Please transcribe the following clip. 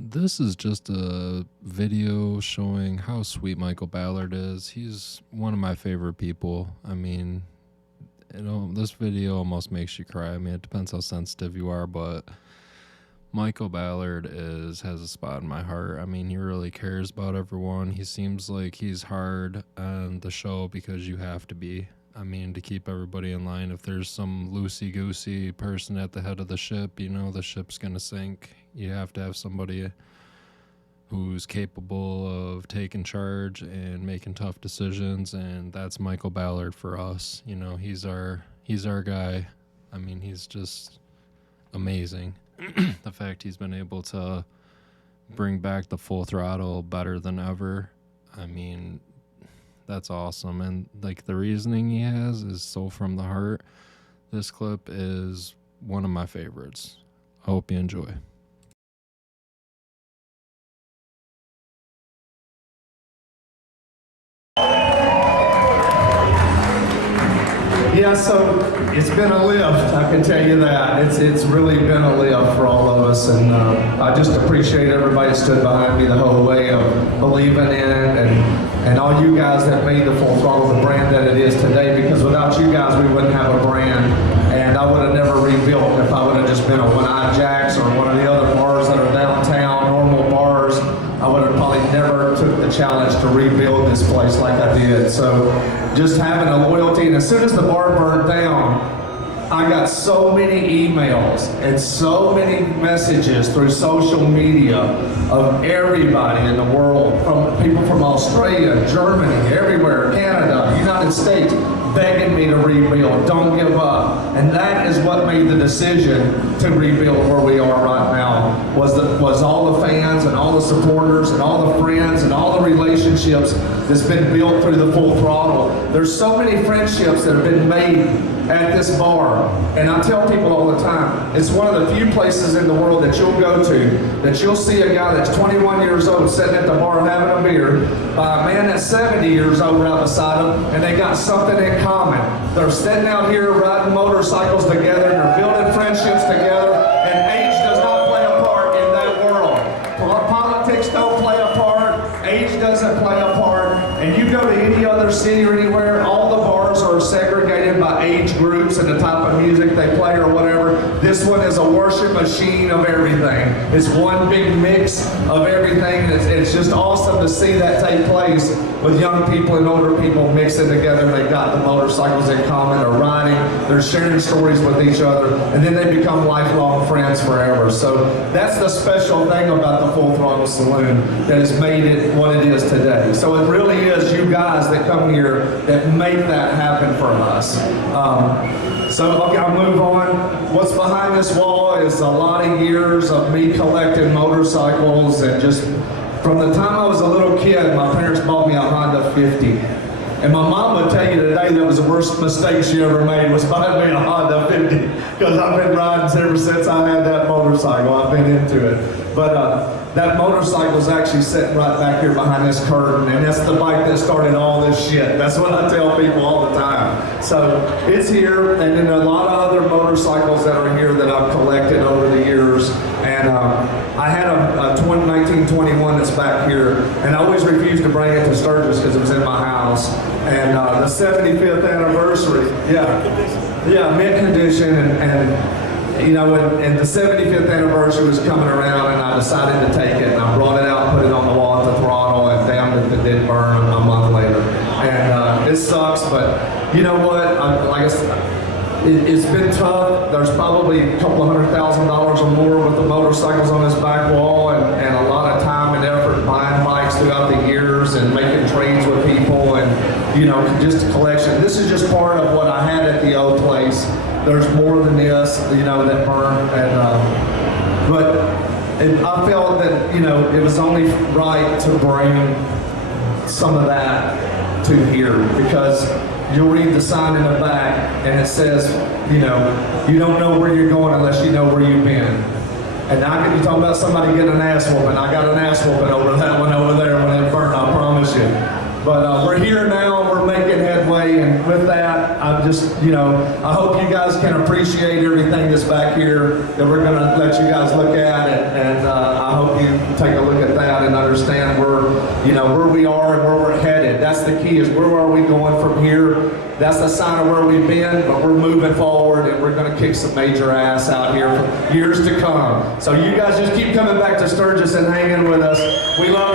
This is just a video showing how sweet Michael Ballard is. He's one of my favorite people. I mean, this video almost makes you cry. I mean, it depends how sensitive you are, but Michael Ballard has a spot in my heart. I mean, he really cares about everyone. He seems like he's hard on the show because you have to be. I mean, to keep everybody in line. If there's some loosey-goosey person at the head of the ship, the ship's going to sink. You have to have somebody who's capable of taking charge and making tough decisions, and that's Michael Ballard for us. He's our guy. I mean, he's just amazing. The fact he's been able to bring back the Full Throttle better than ever, I mean, that's awesome. And like the reasoning he has is so from the heart. This clip is one of my favorites. I hope you enjoy. Yeah, so it's been a lift, I can tell you that. It's really been a lift for all of us, and I just appreciate everybody that stood behind me the whole way of believing in it, and all you guys that made the Full Throttle the brand that it is today, because without you guys we wouldn't have a brand, and I would have never rebuilt if I would have just been a One-Eyed Jack's or one of the other bars that are downtown, normal bars. I would have probably never took the challenge to rebuild this place like I did. So just having a loyalty, and as soon as the bar burned down, I got so many emails and so many messages through social media of everybody in the world, from people from Australia, Germany, everywhere, Canada, United States, begging me to rebuild, don't give up. And that is what made the decision to rebuild where we are right now, was all the fans and all the supporters and all the friends and all the relationships that's been built through the Full Throttle. There's so many friendships that have been made at this bar. And I tell people all the time, it's one of the few places in the world that you'll go to that you'll see a guy that's 21 years old sitting at the bar having a beer by a man that's 70 years old right beside him, and they got something in common. They're sitting out here riding motorcycles together, and they're building friendships together, and age does not play a part in that world. Politics don't play a part, age doesn't play a part, and you go to any other city or anywhere, all the bars are segregated by age groups and the type of music they play or whatever. This one is a worship machine of everything. It's one big mix of everything, and it's just awesome to see that take place with young people and older people mixing together. They've got the motorcycles in common, they're riding, they're sharing stories with each other, and then they become lifelong friends forever. So that's the special thing about the Full Throttle Saloon that has made it what it is today. So it really is you guys that come here that make that happen for us. So okay, I'll move on. What's behind this wall is a lot of years of me collecting motorcycles, and just from the time I was a little kid, my parents bought me a Honda 50. And my mom would tell you today that was the worst mistake she ever made, was buying me a Honda 50, because I've been riding ever since I had that motorcycle. I've been into it. But that motorcycle is actually sitting right back here behind this curtain, and that's the bike that started all this shit. That's what I tell people all the time. So it's here, and then a lot of other motorcycles that are here that I've collected over the years. And I had a 1921 that's back here, and I always refused to bring it to Sturgis because it was in my house. And the 75th anniversary, mint condition, and the 75th anniversary was coming around, and I decided to take it, and I brought it out, put it on the wall at the Throttle, and damn it, it did burn a month later. And it sucks, but you know what? Like I said, it's been tough. There's probably a couple of $100,000 or more with the motorcycles on this back wall, and a lot of time and effort buying bikes throughout the years and making trades with people, and just a collection. This is just part of what I had at the old place. There's more than this, that burned, but I felt that it was only right to bring some of that to here, because you'll read the sign in the back, and it says, you don't know where you're going unless you know where you've been. And now you're talking about somebody getting an ass whooping. I got an ass whooping over that one over there when it burned, I promise you. But we're here now, we're making headway, and with that, I'm just, I hope you guys can appreciate everything that's back here that we're gonna let you guys look at, and I hope you take a look at that and understand where we are and where we're headed. That's the key, is where are we going from here? That's the sign of where we've been, but we're moving forward and we're going to kick some major ass out here for years to come. So you guys just keep coming back to Sturgis and hanging with us. We love